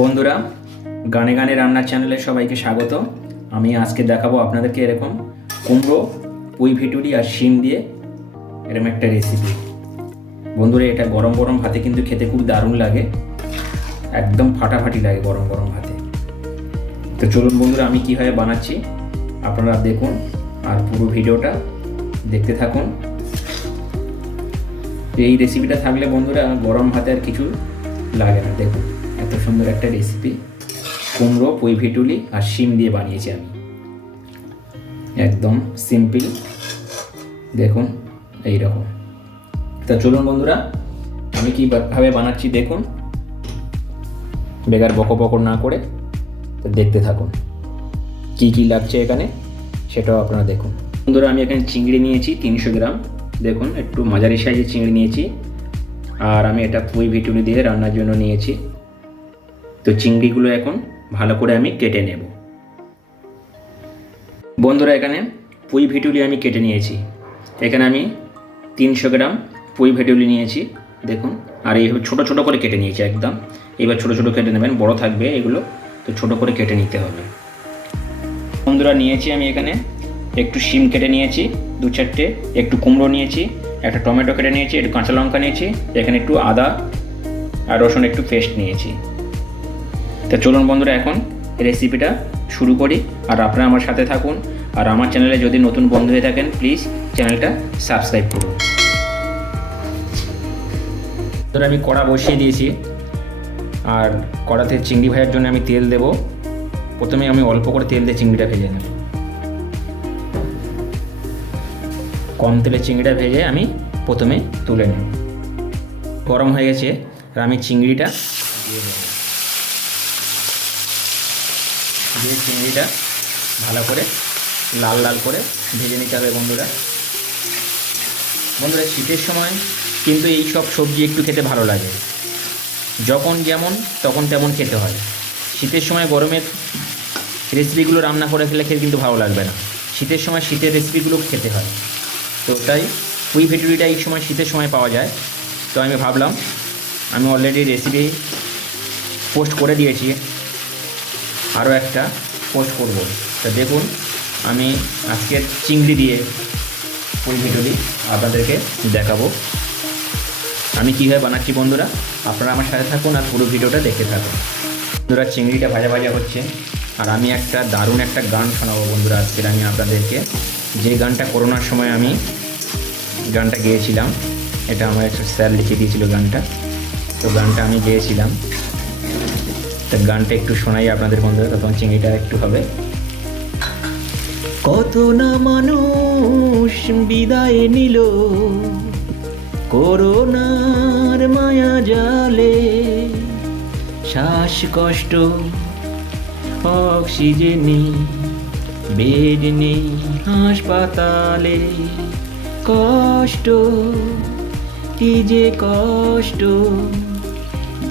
বন্ধুরা, গানে গানে রান্নার চ্যানেলে সবাইকে স্বাগত। আমি আজকে দেখাবো আপনাদেরকে এরকম কুমড়ো, পুঁই ভিটুরি আর শিম দিয়ে এরকম একটা রেসিপি বন্ধুরা, এটা গরম গরম ভাতে কিন্তু খেতে খুব দারুণ লাগে। একদম ফাটাফাটি লাগে গরম গরম ভাতে। তো চলুন বন্ধুরা, আমি কীভাবে বানাচ্ছি আপনারা দেখুন আর পুরো ভিডিওটা দেখতে থাকুন। এই রেসিপিটা থাকলে বন্ধুরা গরম ভাতে আর কিছু লাগে না, দেখুন। সুন্দর একটা রেসিপি কুমড়ো পুঁই ভিটুলি আর শিম দিয়ে বানিয়েছি আমি। একদম সিম্পল দেখুন এই রকম তা চলুন বন্ধুরা, আমি কীভাবে বানাচ্ছি দেখুন। বেকার বকো বকর না করে দেখতে থাকুন। কি কি লাগছে এখানে, সেটাও আপনারা দেখুন। বন্ধুরা, আমি এখানে চিংড়ি নিয়েছি তিনশো গ্রাম। দেখুন, একটু মাঝারি সাইজের চিংড়ি নিয়েছি। আর আমি এটা পুঁই ভিটুলি দিয়ে রান্নার জন্য নিয়েছি। তো চিংড়িগুলো এখন ভালো করে আমি কেটে নেব। বন্ধুরা, এখানে পুঁই ভেটুলি আমি কেটে নিয়েছি। এখানে আমি তিনশো গ্রাম পুঁই ভেটুলি নিয়েছি। দেখুন, আর এইভাবে ছোটো ছোটো করে কেটে নিয়েছি একদম। এবার ছোটো ছোটো কেটে নেবেন, বড় থাকবে এগুলো, তো ছোটো করে কেটে নিতে হবে। বন্ধুরা, নিয়েছি আমি এখানে একটু শিম কেটে নিয়েছি, দু চারটে, একটু কুমড়ো নিয়েছি, একটা টমেটো কেটে নিয়েছি, একটু কাঁচা লঙ্কা নিয়েছি, এখানে একটু আদা আর রসুন একটু পেস্ট নিয়েছি। তো চলুন বন্ধুরা, এখন রেসিপিটা শুরু করি। আর আপনারা আমার সাথে থাকুন। আর আমার চ্যানেলে যদি নতুন বন্ধু হয়ে থাকেন প্লিজ চ্যানেলটা সাবস্ক্রাইব করুন। ধরে আমি কড়া বসিয়ে দিয়েছি। আর কড়াতে চিংড়ি ভাজার জন্য আমি তেল দেব। প্রথমে আমি অল্প করে তেল দিয়ে চিংড়িটা ভেজে নেব। কম তেলে চিংড়িটা ভেজে আমি প্রথমে তুলে নেব। গরম হয়ে গেছে। আর আমি চিংড়িটা দিয়ে দেবো দিয়ে চিংড়িটা ভালো করে লাল লাল করে ভেজে নিতে হবে বন্ধুরা। বন্ধুরা, শীতের সময় কিন্তু এই সব সবজি একটু খেতে ভালো লাগে। যখন যেমন, তখন তেমন খেতে হয়। শীতের সময় গরমের রেসিপিগুলো রান্না করে খেলে খেতে কিন্তু ভালো লাগবে না। শীতের সময় শীতের রেসিপিগুলো খেতে হয়। তো তাই পুঁই ভেটুরিটা এই সময় শীতের সময় পাওয়া যায়। তো আমি ভাবলাম, আমি অলরেডি রেসিপি পোস্ট করে দিয়েছি। আরও একটা পোস্ট করব। তা দেখুন, আমি আজকে চিংড়ি দিয়ে পুঁই ভিডিওটি আপনাদেরকে দেখাবো। আমি কীভাবে বানাচ্ছি বন্ধুরা, আপনারা আমার সাথে থাকুন আর পুরো ভিডিওটা দেখতে থাকুন। বন্ধুরা, চিংড়িটা ভাজা ভাজা হচ্ছে, আর আমি একটা দারুণ একটা গান শোনাবো বন্ধুরা আজকের আমি আপনাদেরকে। যে গানটা করোনার সময় আমি গানটা গেয়েছিলাম, এটা আমার একটা স্যার লিখে দিয়েছিল গানটা। তো গানটা আমি গেয়েছিলাম। তা গানটা একটু শোনাই আপনাদের বন্ধুরা তখন চিংড়িটা একটু হবে। কত না মানুষ বিদায় নিল, করোনার মায়া জালে, শ্বাসকষ্ট, অক্সিজেন নেই, বেড নেই, হাসপাতালে কষ্ট, কি যে কষ্ট।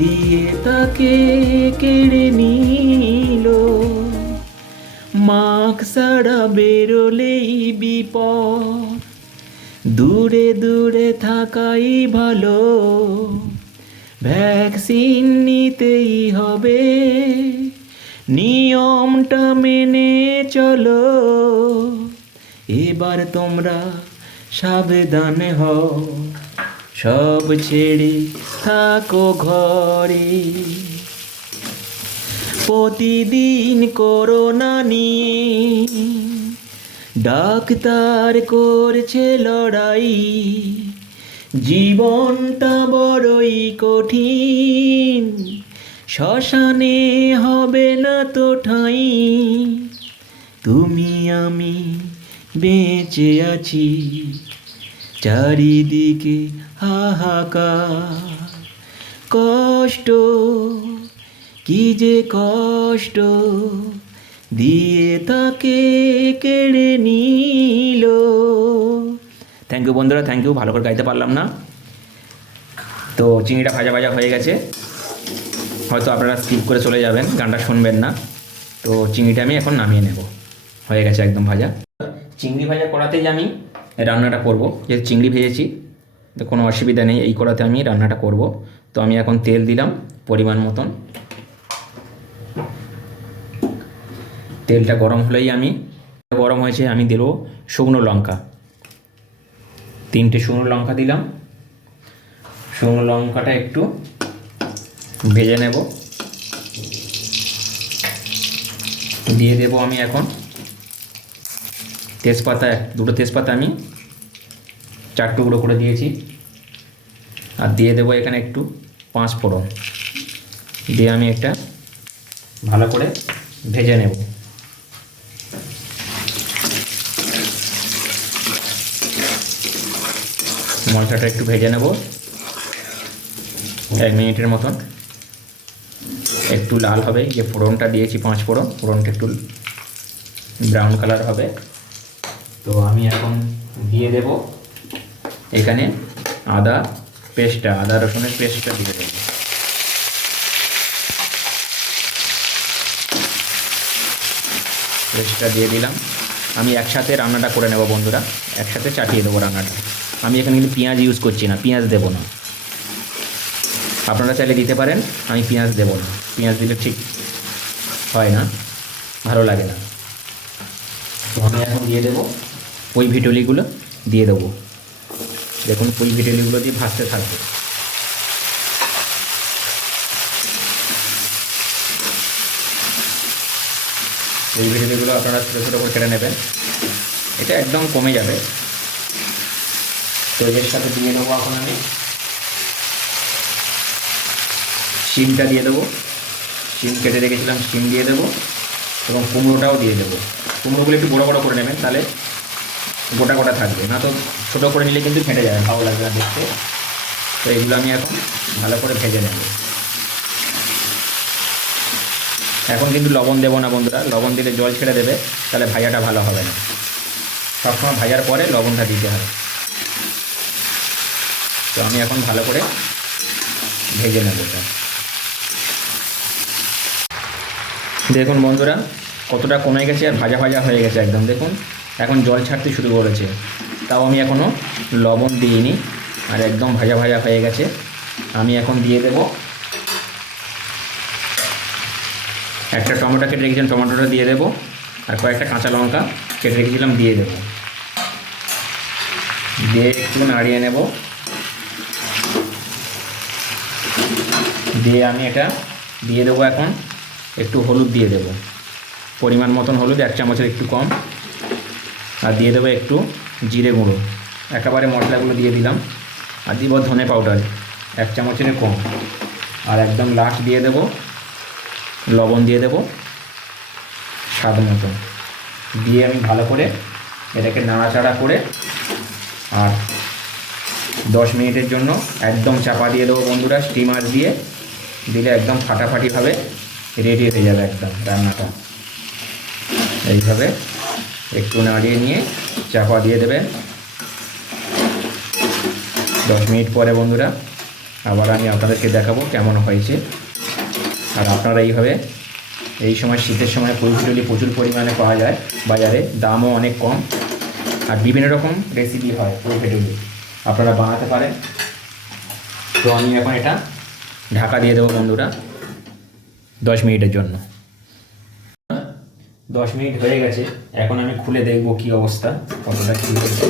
দিয়ে তাকে কেড়ে নিল। মাখ ছাড়া বেরোলেই বিপদ। দূরে দূরে থাকাই ভালো। ভ্যাকসিন নিতেই হবে। নিয়মটা মেনে চলো। এবার তোমরা সাবধান হও। সব ছেড়ে থাকো ঘরে। প্রতিদিন করোনা নিয়ে ডাক্তার করছে লড়াই। জীবনটা বড়ই কঠিন, শ্মশানে হবে না তো ঠাঁই। তুমি আমি বেঁচে আছি, চারিদিকে হাহাকার। কষ্ট, কি যে কষ্ট দিয়ে তাকে কেড়ে নিল। থ্যাংক ইউ বন্ধুরা থ্যাংক ইউ ভালো করে গাইতে পারলাম না। তো চিংড়িটা ভাজা ভাজা হয়ে গেছে। হয়তো আপনারা স্কিপ করে চলে যাবেন, গানটা শুনবেন না। তো চিংড়িটা আমি এখন নামিয়ে নেব। হয়ে গেছে একদম ভাজা। চিংড়ি ভাজা করাতেই আমি রান্নাটা করব। যেহেতু চিংড়ি ভেজেছি তো কোনো অসুবিধা নেই, এই কড়াতে আমি রান্নাটা করব। তো আমি এখন তেল দিলাম পরিমাণ মতন। তেলটা গরম হলেই আমি, গরম হয়েছে আমি দেবো শুকনো লঙ্কা। তিনটে শুকনো লঙ্কা দিলাম। শুকনো লঙ্কাটা একটু ভেজে নেব। দিয়ে দেবো আমি এখন তেজপাতা, দুটো তেজপাতা আমি চার টুকরো করে দিয়েছি। আর দিয়ে দেবো এখানে একটু পাঁচ ফোড়ন। দিয়ে আমি একটা ভালো করে ভেজে নেব। মশলাটা একটু ভেজে নেব। এক মিনিটের মতন। একটু লাল হবে, যে ফোড়নটা দিয়েছি পাঁচ ফোড়ন, ফোড়নটা একটু ব্রাউন কালার হবে। তো আমি এখন দিয়ে দেব। এখানে আদা পেস্টটা, আদা রসুনের পেস্টটা দিয়ে দেবো। পেস্টটা দিয়ে দিলাম। আমি একসাথে রান্নাটা করে নেব বন্ধুরা, একসাথে চাটিয়ে দেবো রান্নাটা। আমি এখানে কিন্তু পেঁয়াজ ইউজ করছি না, পেঁয়াজ দেবো না। আপনারা চাইলে দিতে পারেন, আমি পেঁয়াজ দেবো না। পেঁয়াজ দিলে ঠিক হয় না, ভালো লাগে না। আমি এখন দিয়ে দেবো, ওই ভিটলিগুলো দিয়ে দেবো। দেখুন ওই ভিটলিগুলো দিয়ে ভাজতে থাকবে। এই ভিটলিগুলো আপনারা ছোটো ছোটো করে কেটে নেবেন। এটা একদম কমে যাবে। তো এর সাথে দিয়ে দেবো এখন আমি। শিমটা দিয়ে দেবো। শিম কেটে রেখেছিলাম, শিম দিয়ে দেবো এবং কুমড়োটাও দিয়ে দেবো। কুমড়োগুলো একটু বড়ো বড়ো করে নেবেন, তাহলে গোটা গোটা থাকবে। না তো ছোটো করে নিলে কিন্তু ফেটে যাবে, ভালো লাগবে না দেখতে। তো এগুলো আমি এখন ভালো করে ভেজে নেব। এখন কিন্তু লবণ দেবো না বন্ধুরা, লবণ দিলে জল ছেড়ে দেবে, তাহলে ভাজাটা ভালো হবে না। সবসময় ভাজার পরে লবণটা দিতে হবে। তো আমি এখন ভালো করে ভেজে নেব দেখুন বন্ধুরা, কতটা কমে গেছে আর ভাজা ভাজা হয়ে গেছে একদম, দেখুন। এখন জল ছাড়তে শুরু করেছে। তাও আমি এখনও লবণ দিইনি, আর একদম ভাজা ভাজা হয়ে গেছে। আমি এখন দিয়ে দেব একটা টমেটো কেটে রেখেছিলাম, টমেটোটা দিয়ে দেবো, আর কয়েকটা কাঁচা লঙ্কা কেটে রেখেছিলাম, দিয়ে দেবো। দিয়ে একটু নাড়িয়ে নেব। দিয়ে আমি এটা দিয়ে দেবো এখন, একটু হলুদ দিয়ে দেবো। পরিমাণ মতন হলুদ, এক চামচের একটু কম। আর দিয়ে দেবো একটু জিরে গুঁড়ো। একেবারে মশলাগুলো দিয়ে দিলাম। আর দিব ধনে পাউডার, এক চামচের কম। আর একদম লাস্ট দিয়ে দেব, লবণ দিয়ে দেব স্বাদ মতো। দিয়ে আমি ভালো করে এটাকে নাড়াচাড়া করে আর দশ মিনিটের জন্য একদম চাপা দিয়ে দেবো বন্ধুরা স্টিমার দিয়ে দিলে একদম ফাটাফাটিভাবে রেডি হয়ে যাবে একদম রান্নাটা। এইভাবে একটু নাড়িয়ে নিয়ে চাপা দিয়ে দেবেন। দশ মিনিট পরে বন্ধুরা, আবার আমি আপনাদেরকে দেখাবো কেমন হয়েছে। আর আপনারা এইভাবে এই সময় শীতের সময় ফুলফুটলি প্রচুর পরিমাণে পাওয়া যায়, বাজারে দামও অনেক কম। আর বিভিন্ন রকম রেসিপি হয় ফুলফুটলি আপনারা বানাতে পারেন। তো আমি এখন এটা ঢাকা দিয়ে দেবো বন্ধুরা, দশ মিনিটের জন্য। দশ মিনিট হয়ে গেছে। এখন আমি খুলে দেখব কি অবস্থা, কতটা কী হয়েছে।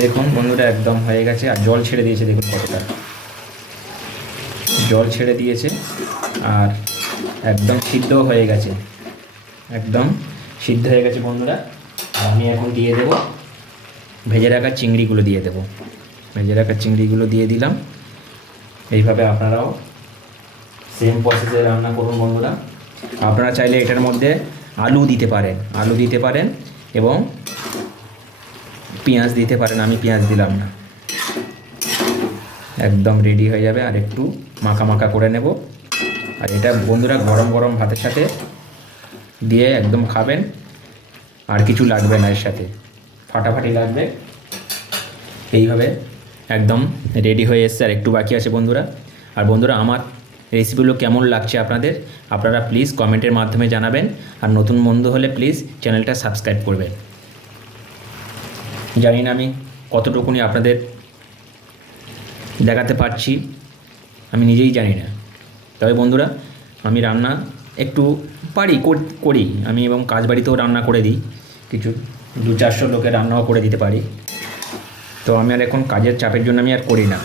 দেখুন বন্ধুরা, একদম হয়ে গেছে। আর জল ছেড়ে দিয়েছে, দেখুন কতটা। জল ছেড়ে দিয়েছে, আর একদম সিদ্ধ হয়ে গেছে। একদম সিদ্ধ হয়ে গেছে বন্ধুরা। আমি এখন দিয়ে দেব, ভেজে রাখা চিংড়িগুলো দিয়ে দেব। ভেজে রাখা চিংড়িগুলো দিয়ে দিলাম। এইভাবে আপনারাও সেম প্রসেসে রান্না করুন বন্ধুরা। আপনারা চাইলে এটার মধ্যে আলু দিতে পারেন। আলু দিতে পারেন এবং পেঁয়াজ দিতে পারেন। আমি পেঁয়াজ দিলাম না। একদম রেডি হয়ে যাবে। আর একটু মাখা মাখা করে নেব। আর এটা বন্ধুরা গরম গরম ভাতের সাথে দিয়ে একদম খাবেন। আর কিছু লাগবে না এর সাথে। ফাটাফাটি লাগবে। এইভাবে একদম রেডি হয়ে এসছে। আর একটু বাকি আছে বন্ধুরা। আর বন্ধুরা আমার রেসিপিগুলো কেমন লাগছে আপনাদের, আপনারা প্লিজ কমেন্টের মাধ্যমে জানাবেন। আর নতুন বন্ধু হলে প্লিজ চ্যানেলটা সাবস্ক্রাইব করবেন। জানি না আমি কতটুকুনি আপনাদের দেখাতে পারছি, আমি নিজেই জানি না। তবে বন্ধুরা, আমি রান্না একটু পারি, করি আমি এবং কাজ বাড়িতেও রান্না করে দিই। কিছু দু চারশো লোকের রান্নাও করে দিতে পারি। তো আমি আর এখন কাজের চাপের জন্য আমি আর করি না।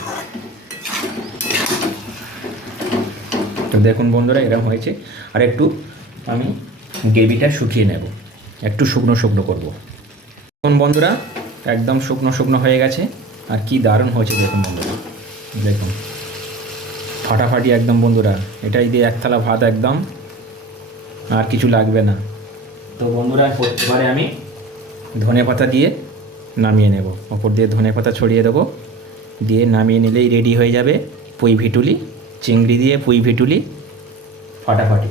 তো দেখুন বন্ধুরা এরকম হয়েছে। আর একটু আমি গ্রেভিটা শুকিয়ে নেব। একটু শুকনো শুকনো করব। দেখুন বন্ধুরা, একদম শুকনো শুকনো হয়ে গেছে। আর কি দারুণ হয়েছে, দেখুন বন্ধুরা। দেখুন। ফাটাফাটি একদম বন্ধুরা, এটাই দিয়ে এক থালা ভাত একদম। আর কিছু লাগবে না। তো বন্ধুরা, এবারে আমি ধনে পাতা দিয়ে নামিয়ে নেব। ওপর দিয়ে ধনে পাতা ছড়িয়ে দেবো। দিয়ে নামিয়ে নিলেই রেডি হয়ে যাবে পুঁই ভিটুলি। চিংড়ি দিয়ে পুঁই ভিটুলি, ফাটাফাটি।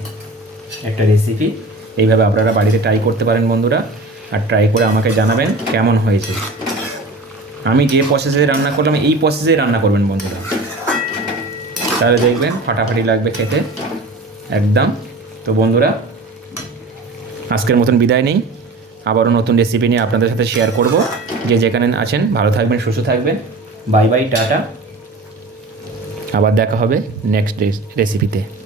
একটা রেসিপি এইভাবে আপনারা বাড়িতে ট্রাই করতে পারেন বন্ধুরা। আর ট্রাই করে আমাকে জানাবেন কেমন হয়েছে। আমি যে প্রসেসে রান্না করলাম, এই প্রসেসে রান্না করবেন বন্ধুরা। তাহলে দেখবেন ফাটাফাটি লাগবে খেতে। একদম। তো বন্ধুরা, আজকের মতন বিদায় নেই। আবারও নতুন রেসিপি নিয়ে আপনাদের সাথে শেয়ার করব। যে যেখানে আছেন, ভালো থাকবেন, সুস্থ থাকবেন। Bye bye tata. আবার দেখা হবে নেক্সট রেসিপিতে